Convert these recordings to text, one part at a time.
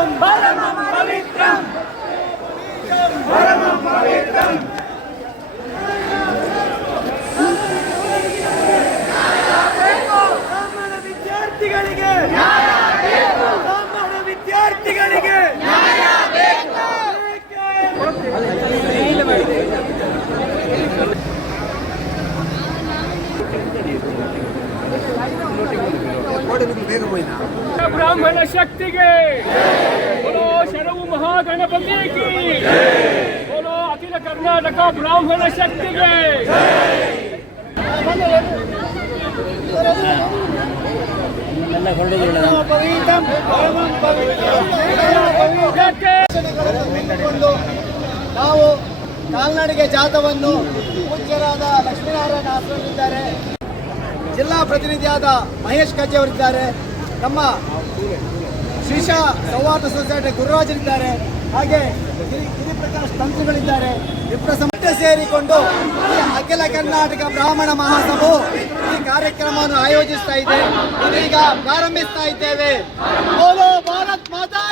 பவித்ரம். பரமம் பவித்ரம் பரமம் பவித்ரம் வித்தியார்த்திகளுக்கு வித்தியார்த்திகளுக்கு ಬ್ರಾಹ್ಮಣ ಶಕ್ತಿಗೆ ಕಿ ಬೋಲೋ ಅಖಿಲ ಕರ್ನಾಟಕ ಬ್ರಾಹ್ಮಣ ಶಕ್ತಿಗೆ. ನಾವು ಕಾಲ್ನಡಿಗೆ ಜಾಥವನ್ನು ಪೂಜ್ಯರಾದ ಲಕ್ಷ್ಮೀನಾರಾಯಣ ಜಿಲ್ಲಾ ಪ್ರತಿನಿಧಿಯಾದ ಮಹೇಶ್ ಕಜ್ಜಿ ಅವರಿದ್ದಾರೆ. ನಮ್ಮ ಶ್ರೀಶಾ ಸೌಹಾರ್ದ ಸೊಸೈಟಿ ಗುರುರಾಜರಿದ್ದಾರೆ ಹಾಗೆ ಗಿರಿ ಗಿರಿಪ್ರಕಾಶ್ ತಂತ್ರಿಗಳಿದ್ದಾರೆ. ವಿಪ್ರಸಂತ ಸೇರಿಕೊಂಡು ಈ ಅಖಿಲ ಕರ್ನಾಟಕ ಬ್ರಾಹ್ಮಣ ಮಹಾಸಭು ಈ ಕಾರ್ಯಕ್ರಮವನ್ನು ಆಯೋಜಿಸ್ತಾ ಇದೆ. ಇದೀಗ ಪ್ರಾರಂಭಿಸ್ತಾ ಇದ್ದೇವೆ. ಭಾರತ್ ಮಾತಾ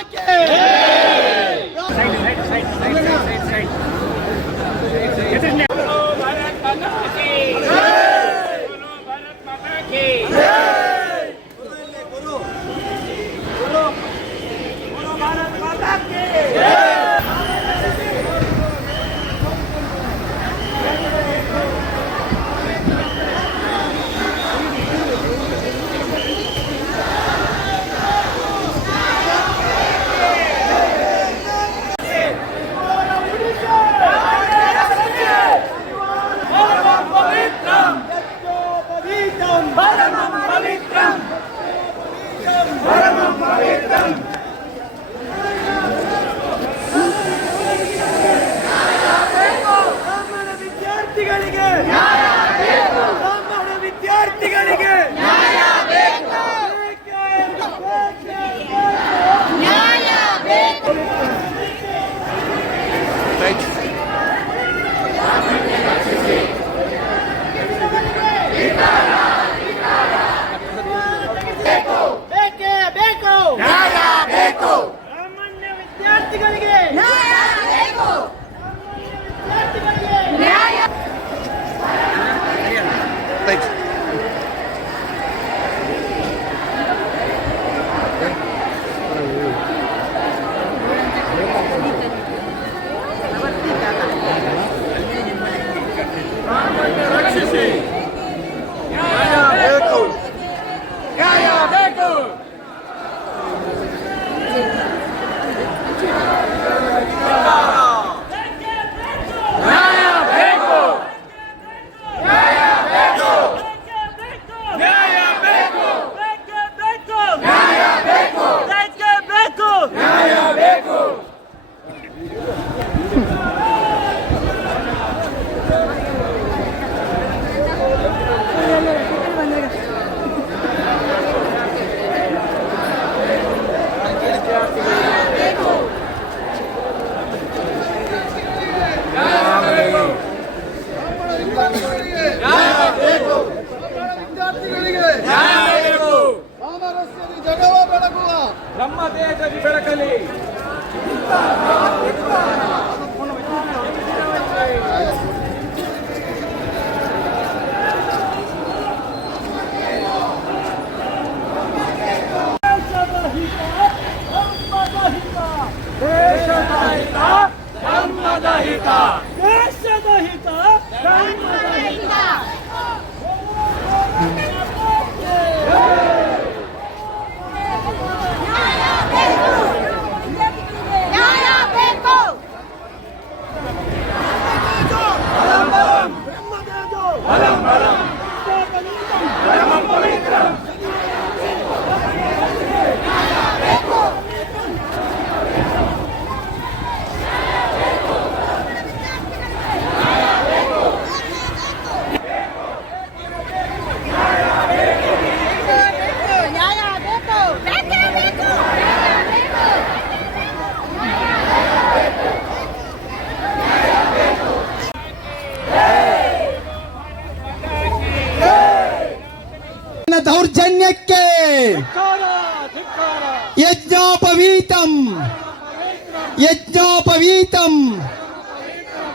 ನಮ್ಮ ದೇಶದಲ್ಲಿ ಬೆಳಕಲಿ ದೇಶದ ಹಿತ ಧರ್ಮದ ಹಿತ ಧಿಕ್ಕಾರ ಯಜ್ಞೋಪವೀತಂ ಯಜ್ಞೋಪವೀತಂ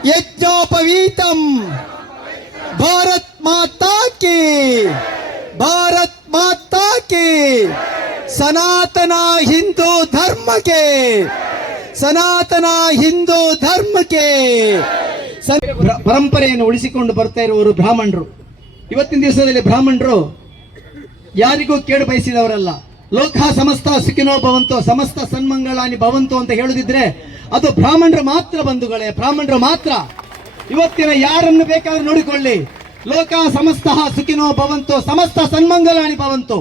ಯಜ್ಞೋಪವೀತಂ ಭಾರತ್ ಮಾತಾ ಕಿ ಭಾರತ್ ಮಾತಾ ಕಿ ಸನಾತನ ಹಿಂದೂ ಧರ್ಮಕ್ಕೆ ಪರಂಪರೆಯನ್ನು ಉಳಿಸಿಕೊಂಡು ಬರ್ತಾ ಇರುವವರು ಬ್ರಾಹ್ಮಣರು. ಇವತ್ತಿನ ದಿವಸದಲ್ಲಿ ಬ್ರಾಹ್ಮಣರು ಯಾರಿಗೂ ಕೇಡು ಬಯಸಿದವರಲ್ಲ. ಲೋಕ ಸಮಸ್ತ ಸುಖಿನೋ ಭವಂತೋ, ಸಮಸ್ತ ಸನ್ಮಂಗಳಾನಿ ಭವಂತೋ ಅಂತ ಹೇಳುದಿದ್ರೆ ಅದು ಬ್ರಾಹ್ಮಣರು ಮಾತ್ರ ಬಂಧುಗಳೇ, ಬ್ರಾಹ್ಮಣರು ಮಾತ್ರ. ಇವತ್ತಿನ ಯಾರನ್ನು ಬೇಕಾದ್ರೂ ನೋಡಿಕೊಳ್ಳಿ. ಲೋಕ ಸಮಸ್ತ ಸುಖಿನೋ ಭವಂತೋ, ಸಮಸ್ತ ಸನ್ಮಂಗಲಾನಿ ಭವಂತು.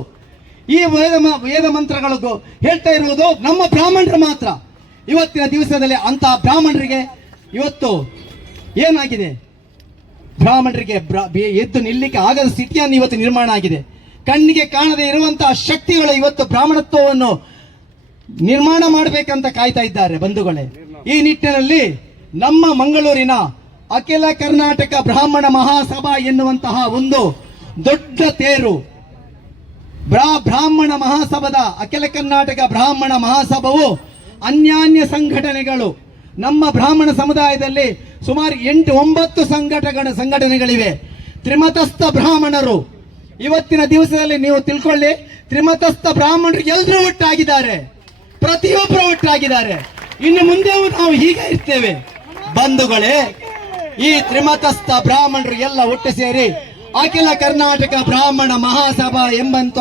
ಈ ವೇದ ವೇದ ಮಂತ್ರಗಳಿಗೂ ಹೇಳ್ತಾ ಇರುವುದು ನಮ್ಮ ಬ್ರಾಹ್ಮಣರು ಮಾತ್ರ. ಇವತ್ತಿನ ದಿವಸದಲ್ಲಿ ಅಂತಹ ಬ್ರಾಹ್ಮಣರಿಗೆ ಇವತ್ತು ಏನಾಗಿದೆ? ಬ್ರಾಹ್ಮಣರಿಗೆ ಎದ್ದು ನಿಲ್ಲಿಕ್ಕೆ ಆಗದ ಸ್ಥಿತಿಯನ್ನು ಇವತ್ತು ನಿರ್ಮಾಣ ಆಗಿದೆ. ಕಣ್ಣಿಗೆ ಕಾಣದೇ ಇರುವಂತಹ ಶಕ್ತಿಗಳು ಇವತ್ತು ಬ್ರಾಹ್ಮಣತ್ವವನ್ನು ನಿರ್ಮಾಣ ಮಾಡಬೇಕಂತ ಕಾಯ್ತಾ ಇದ್ದಾರೆ ಬಂಧುಗಳೇ. ಈ ನಿಟ್ಟಿನಲ್ಲಿ ನಮ್ಮ ಮಂಗಳೂರಿನ ಅಖಿಲ ಕರ್ನಾಟಕ ಬ್ರಾಹ್ಮಣ ಮಹಾಸಭಾ ಎನ್ನುವಂತಹ ಒಂದು ದೊಡ್ಡ ತೇರು ಬ್ರಾ ಬ್ರಾಹ್ಮಣ ಮಹಾಸಭದ ಅಖಿಲ ಕರ್ನಾಟಕ ಬ್ರಾಹ್ಮಣ ಮಹಾಸಭವು ಅನ್ಯಾನ್ಯ ಸಂಘಟನೆಗಳು ನಮ್ಮ ಬ್ರಾಹ್ಮಣ ಸಮುದಾಯದಲ್ಲಿ ಸುಮಾರು ಎಂಟು ಒಂಬತ್ತು ಸಂಘಟನೆ ಸಂಘಟನೆಗಳಿವೆ. ತ್ರಿಮತಸ್ಥ ಬ್ರಾಹ್ಮಣರು ಇವತ್ತಿನ ದಿವಸದಲ್ಲಿ ನೀವು ತಿಳ್ಕೊಳ್ಳಿ, ತ್ರಿಮತಸ್ಥ ಬ್ರಾಹ್ಮಣರು ಎಲ್ಲರೂ ಒಟ್ಟಾಗಿದ್ದಾರೆ. ಪ್ರತಿಯೊಬ್ಬರು ಒಟ್ಟಾಗಿದ್ದಾರೆ. ಇನ್ನು ಮುಂದೆ ನಾವು ಹೀಗೆ ಇರ್ತೇವೆ. ಬಂಧುಗಳೇ, ಈ ತ್ರಿಮತಸ್ಥ ಬ್ರಾಹ್ಮಣರು ಎಲ್ಲ ಒಟ್ಟು ಸೇರಿ ಅಖಿಲ ಕರ್ನಾಟಕ ಬ್ರಾಹ್ಮಣ ಮಹಾಸಭಾ ಎಂಬಂತ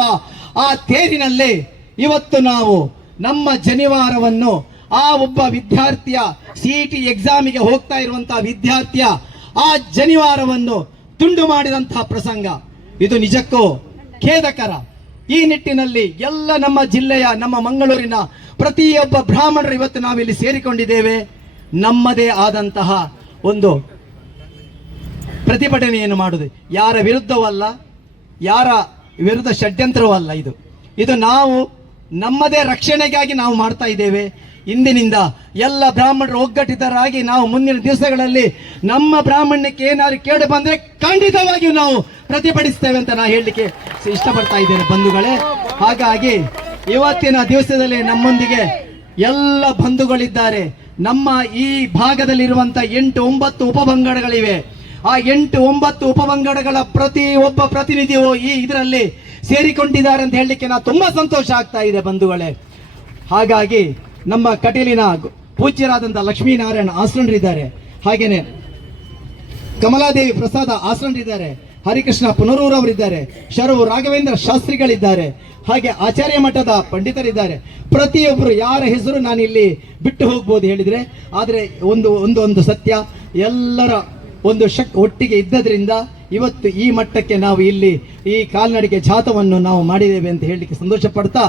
ಆ ತೇರಿನಲ್ಲಿ ಇವತ್ತು ನಾವು ನಮ್ಮ ಜನಿವಾರವನ್ನು, ಆ ಒಬ್ಬ ವಿದ್ಯಾರ್ಥಿಯ ಸಿಇಟಿ ಎಕ್ಸಾಮಿಗೆ ಹೋಗ್ತಾ ಇರುವಂತಹ ವಿದ್ಯಾರ್ಥಿಯ ಆ ಜನಿವಾರವನ್ನು ತುಂಡು ಮಾಡಿದಂತಹ ಪ್ರಸಂಗ. ಇದು ನಿಜಕ್ಕೂ ಖೇದಕರ. ಈ ನಿಟ್ಟಿನಲ್ಲಿ ಎಲ್ಲ ನಮ್ಮ ಜಿಲ್ಲೆಯ, ನಮ್ಮ ಮಂಗಳೂರಿನ ಪ್ರತಿಯೊಬ್ಬ ಬ್ರಾಹ್ಮಣರು ಇವತ್ತು ನಾವಿಲ್ಲಿ ಸೇರಿಕೊಂಡಿದ್ದೇವೆ. ನಮ್ಮದೇ ಆದಂತಹ ಒಂದು ಪ್ರತಿಭಟನೆಯನ್ನು ಮಾಡುದು ಯಾರ ವಿರುದ್ಧವಲ್ಲ ಯಾರ ವಿರುದ್ಧ ಷಡ್ಯಂತ್ರವಲ್ಲ ಇದು. ಇದು ನಾವು, ನಮ್ಮದೇ ರಕ್ಷಣೆಗಾಗಿ ನಾವು ಮಾಡ್ತಾ ಇದ್ದೇವೆ. ಇಂದಿನಿಂದ ಎಲ್ಲ ಬ್ರಾಹ್ಮಣರು ಒಗ್ಗಟ್ಟಿತರಾಗಿ ನಾವು ಮುಂದಿನ ದಿವಸಗಳಲ್ಲಿ ನಮ್ಮ ಬ್ರಾಹ್ಮಣ್ಯಕ್ಕೆ ಏನಾದ್ರು ಕೇಳಿ ಬಂದರೆ ಖಂಡಿತವಾಗಿಯೂ ನಾವು ಪ್ರತಿಭಟಿಸ್ತೇವೆ ಅಂತ ನಾ ಹೇಳಲಿಕ್ಕೆ ಇಷ್ಟಪಡ್ತಾ ಇದ್ದೇನೆ ಬಂಧುಗಳೇ. ಹಾಗಾಗಿ ಇವತ್ತಿನ ದಿವಸದಲ್ಲಿ ನಮ್ಮೊಂದಿಗೆ ಎಲ್ಲ ಬಂಧುಗಳಿದ್ದಾರೆ. ನಮ್ಮ ಈ ಭಾಗದಲ್ಲಿರುವಂತ ಎಂಟು ಒಂಬತ್ತು ಉಪಪಂಗಡಗಳಿವೆ ಆ ಎಂಟು ಒಂಬತ್ತು ಉಪಪಂಗಡಗಳ ಪ್ರತಿ ಒಬ್ಬ ಪ್ರತಿನಿಧಿಯು ಈ ಇದರಲ್ಲಿ ಸೇರಿಕೊಂಡಿದ್ದಾರೆ ಅಂತ ಹೇಳಲಿಕ್ಕೆ ನಾ ತುಂಬಾ ಸಂತೋಷ ಆಗ್ತಾ ಇದೆ ಬಂಧುಗಳೇ. ಹಾಗಾಗಿ ನಮ್ಮ ಕಟೀಲಿನ ಪೂಜ್ಯರಾದಂಥ ಲಕ್ಷ್ಮೀನಾರಾಯಣ ಆಸನರಿದ್ದಾರೆ ಹಾಗೇನೆ ಕಮಲಾದೇವಿ ಪ್ರಸಾದ ಆಸನರಿದ್ದಾರೆ ಹರಿಕೃಷ್ಣ ಪುನರೂರವರಿದ್ದಾರೆ. ಶರವು ರಾಘವೇಂದ್ರ ಶಾಸ್ತ್ರಿಗಳಿದ್ದಾರೆ. ಹಾಗೆ ಆಚಾರ್ಯ ಮಠದ ಪಂಡಿತರಿದ್ದಾರೆ. ಪ್ರತಿಯೊಬ್ಬರು ಯಾರ ಹೆಸರು ನಾನು ಇಲ್ಲಿ ಬಿಟ್ಟು ಹೋಗ್ಬೋದು ಹೇಳಿದರೆ, ಆದರೆ ಒಂದು ಒಂದು ಒಂದು ಸತ್ಯ ಎಲ್ಲರ ಒಂದು ಶಕ್ ಒಟ್ಟಿಗೆ ಇದ್ದದ್ರಿಂದ ಇವತ್ತು ಈ ಮಟ್ಟಕ್ಕೆ ನಾವು ಇಲ್ಲಿ ಈ ಕಾಲ್ನಡಿಗೆ ಜಾತವನ್ನು ನಾವು ಮಾಡಿದ್ದೇವೆ ಅಂತ ಹೇಳಲಿಕ್ಕೆ ಸಂತೋಷ ಪಡ್ತಾ